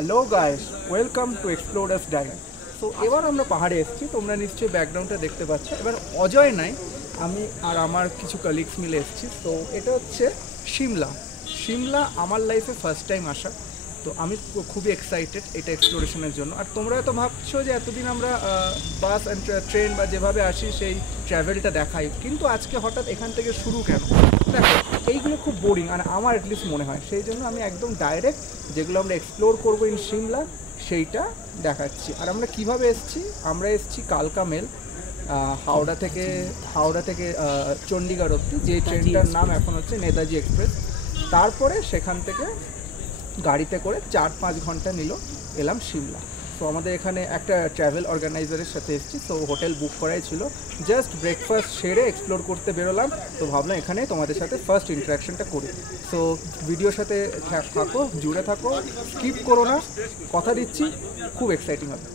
Hello guys, welcome to explorers dine. So এবার আমরা পাহাড়ে এসেছি, তোমরা নিশ্চয়ই ব্যাকগ্রাউন্ডটা দেখতে পাচ্ছ। এবার অজয় নাই, আমি আর আমার কিছু কালিগস মিলে এসেছি। তো এটা হচ্ছে সিমলা। সিমলা আমার লাইফে ফার্স্ট টাইম আসা, তো আমি খুবই এক্সাইটেড এটা এক্সপ্লোরেশনের জন্য। আর তোমরা হয়তো ভাবছো যে এতদিন আমরা বাস অ্যান্ড ট্রেন বা যেভাবে আসি সেই ট্র্যাভেলটা দেখাই, কিন্তু আজকে হঠাৎ এখান থেকে শুরু কেন? দেখো, এইগুলো খুব বোরিং, আর আমার অ্যাটলিস্ট মনে হয়। সেই জন্য আমি একদম ডাইরেক্ট যেগুলো আমরা এক্সপ্লোর করবো ইন সিমলা সেইটা দেখাচ্ছি। আর আমরা কিভাবে এসেছি, আমরা এসেছি কালকা মেল, হাওড়া থেকে চণ্ডীগড় অবধি, যে ট্রেনটার নাম এখন হচ্ছে নেতাজি এক্সপ্রেস। তারপরে সেখান থেকে গাড়িতে করে 4-5 ঘন্টা নিল, এলাম সিমলা। তো আমাদের এখানে একটা ট্রাভেল অর্গানাইজারের সাথে এসেছি, তো হোটেল বুক করাই ছিল। জাস্ট ব্রেকফাস্ট সেরে এক্সপ্লোর করতে বেরোলাম, তো ভাবলাম এখানে তোমাদের সাথে ফার্স্ট ইন্টারাকশনটা করি। সো ভিডিওর সাথে থাকো, জুড়ে থাকো, স্কিপ করো না, কথা দিচ্ছি খুব এক্সাইটিং হবে।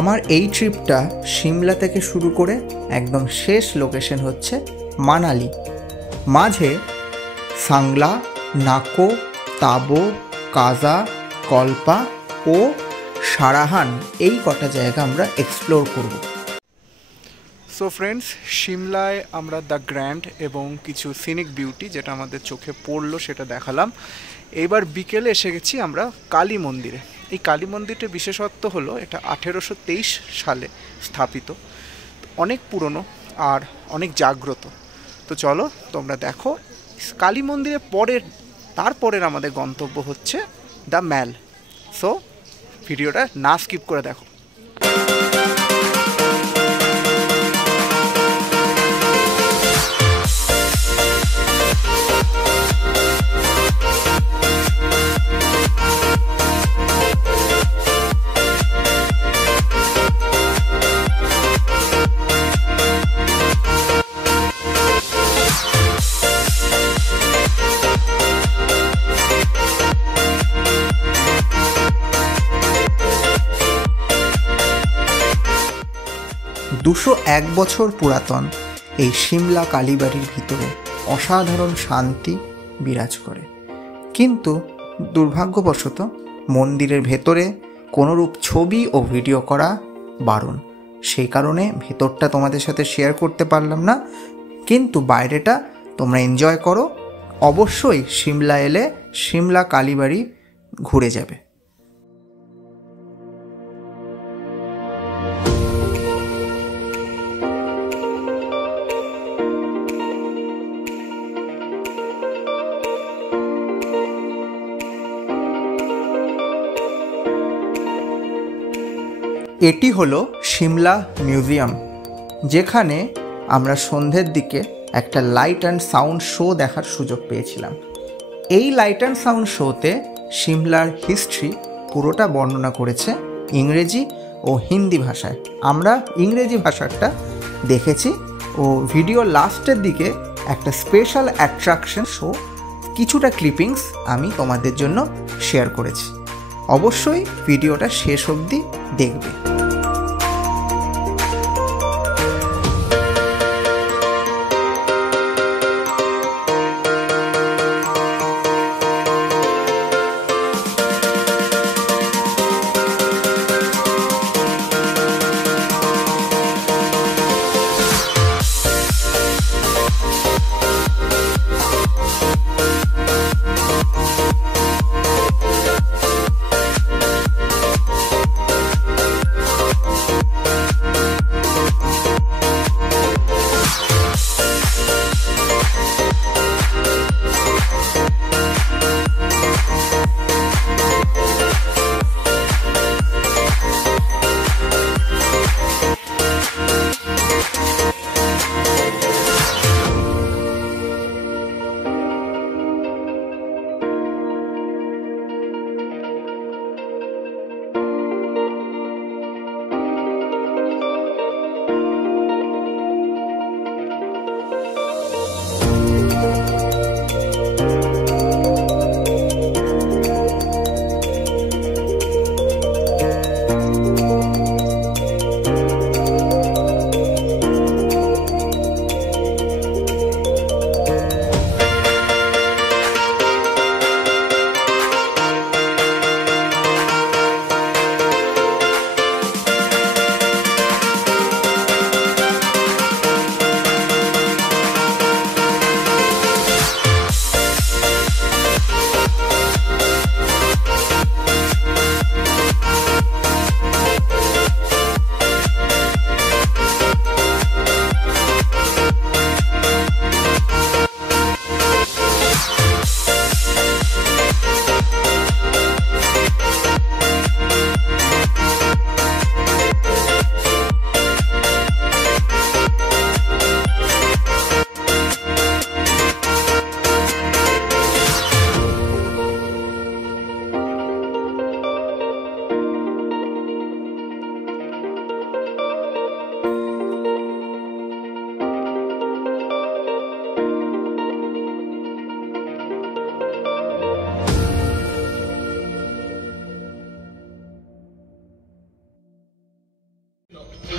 আমার এই ট্রিপটা সিমলা থেকে শুরু করে একদম শেষ লোকেশন হচ্ছে মানালি। মাঝে সাংলা, নাকো, তাবো, কাজা, কল্পা ও সারাহান এই কটা জায়গা আমরা এক্সপ্লোর করব। সো ফ্রেন্ডস, সিমলায় আমরা দ্য গ্র্যান্ড এবং কিছু সিনিক বিউটি যেটা আমাদের চোখে পড়লো সেটা দেখালাম। এইবার বিকেলে এসে গেছি আমরা কালী মন্দিরে। এই কালী মন্দিরটির বিশেষত্ব হলো এটা 1823 সালে স্থাপিত, অনেক পুরনো আর অনেক জাগ্রত। তো চলো তোমরা দেখো কালী মন্দিরের তারপরের আমাদের গন্তব্য হচ্ছে দ্য ম্যাল। সো ভিডিওটা না স্কিপ করে দেখো। দুশো 1 বছর পুরাতন এই সিমলা কালীবাড়ির ভিতরে অসাধারণ শান্তি বিরাজ করে, কিন্তু দুর্ভাগ্যবশত মন্দিরের ভেতরে কোনোরূপ ছবি ও ভিডিও করা বারণ। সেই কারণে ভেতরটা তোমাদের সাথে শেয়ার করতে পারলাম না, কিন্তু বাইরেটা তোমরা এনজয় করো। অবশ্যই সিমলা এলে সিমলা কালীবাড়ি ঘুরে যাবে। এটি হলো সিমলা মিউজিয়াম, যেখানে আমরা সন্ধ্যের দিকে একটা লাইট অ্যান্ড সাউন্ড শো দেখার সুযোগ পেয়েছিলাম। এই লাইট অ্যান্ড সাউন্ড শোতে সিমলার হিস্ট্রি পুরোটা বর্ণনা করেছে ইংরেজি ও হিন্দি ভাষায়। আমরা ইংরেজি ভাষাটা দেখেছি ও ভিডিও লাস্টের দিকে একটা স্পেশাল অ্যাট্রাকশন শো কিছুটা ক্লিপিংস আমি তোমাদের জন্য শেয়ার করেছি। অবশ্যই ভিডিওটা শেষ অবধি দেখবে।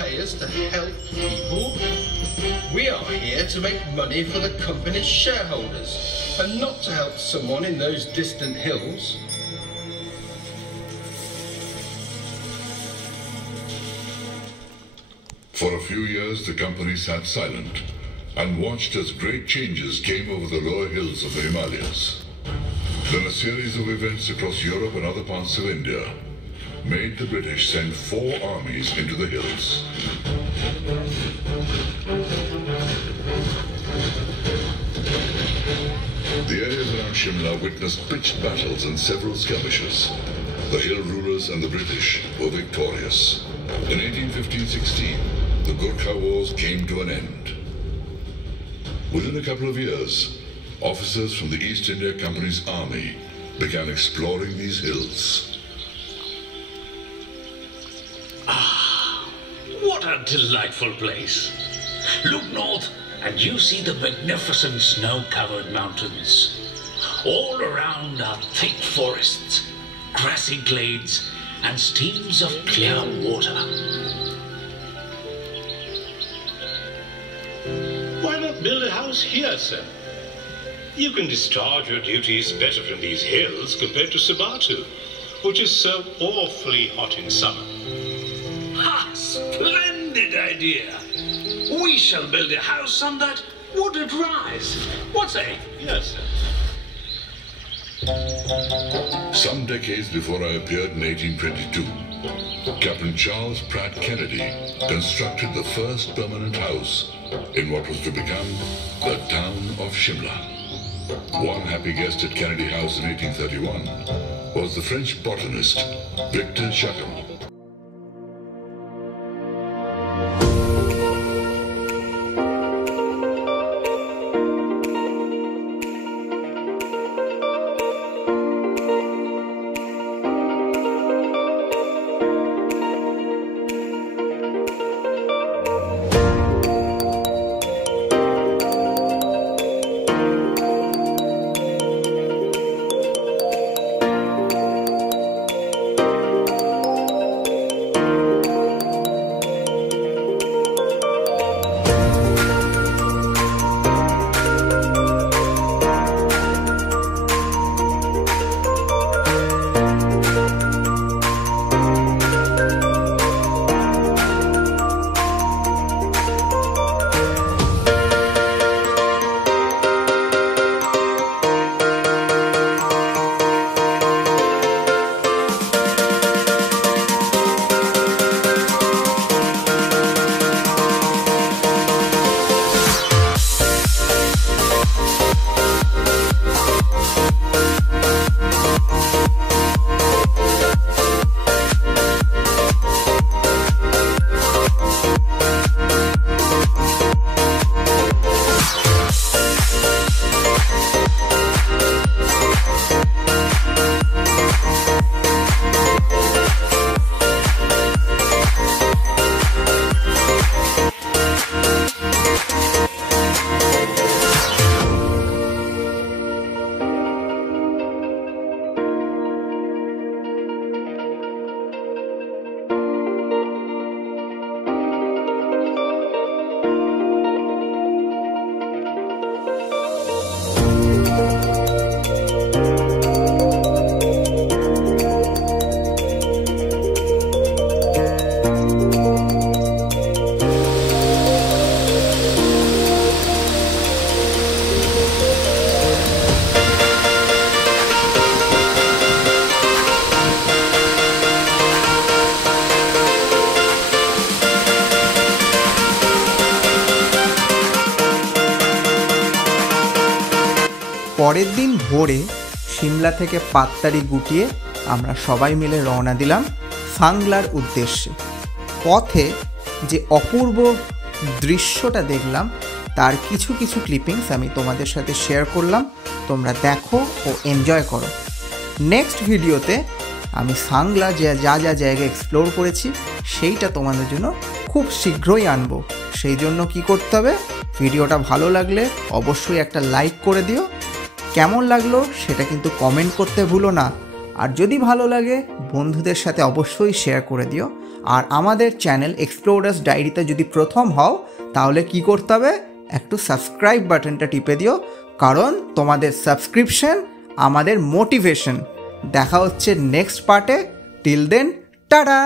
Pay us to help people. We are here to make money for the company's shareholders and not to help someone in those distant hills. For a few years, the company sat silent and watched as great changes came over the lower hills of the Himalayas. Then a series of events across Europe and other parts of India made the British send 4 armies into the hills. The areas around Shimla witnessed pitched battles and several skirmishes. The hill rulers and the British were victorious. In 1815-16, the Gurkha Wars came to an end. Within a couple of years, officers from the East India Company's army began exploring these hills. What a delightful place. Look north and you see the magnificent snow-covered mountains. All around are thick forests, grassy glades, and streams of clear water. Why not build a house here, sir? You can discharge your duties better from these hills compared to Sabatu, which is so awfully hot in summer. Ha! Splendid idea! We shall build a house on that wooded rise. What say? Yes, sir. Some decades before I appeared in 1822, Captain Charles Pratt Kennedy constructed the first permanent house in what was to become the town of Shimla. One happy guest at Kennedy House in 1831 was the French botanist Victor Chacun. পরের দিন ভোরে সিমলা থেকে পাত্তারি গুটিয়ে আমরা সবাই মিলে রওনা দিলাম সাংলার উদ্দেশ্যে। পথে যে অপূর্ব দৃশ্যটা দেখলাম তার কিছু কিছু ক্লিপিংস আমি তোমাদের সাথে শেয়ার করলাম, তোমরা দেখো ও এনজয় করো। নেক্সট ভিডিওতে আমি সাংলা যা জায়গা এক্সপ্লোর করেছি সেইটা তোমাদের জন্য খুব শীঘ্রই আনবো। সেই জন্য কি করতে হবে, ভিডিওটা ভালো লাগলে অবশ্যই একটা লাইক করে দিও, কেমন লাগলো সেটা কিন্তু কমেন্ট করতে ভুলো না, আর যদি ভালো লাগে বন্ধুদের সাথে অবশ্যই শেয়ার করে দিও। আর আমাদের চ্যানেল এক্সপ্লোরার্স ডায়েরিতে যদি প্রথম হও তাহলে কি করতে হবে, একটু সাবস্ক্রাইব বাটনটা টিপে দিও, কারণ তোমাদের সাবস্ক্রিপশন আমাদের মোটিভেশন। দেখা হচ্ছে নেক্সট পার্টে। Till then, tata.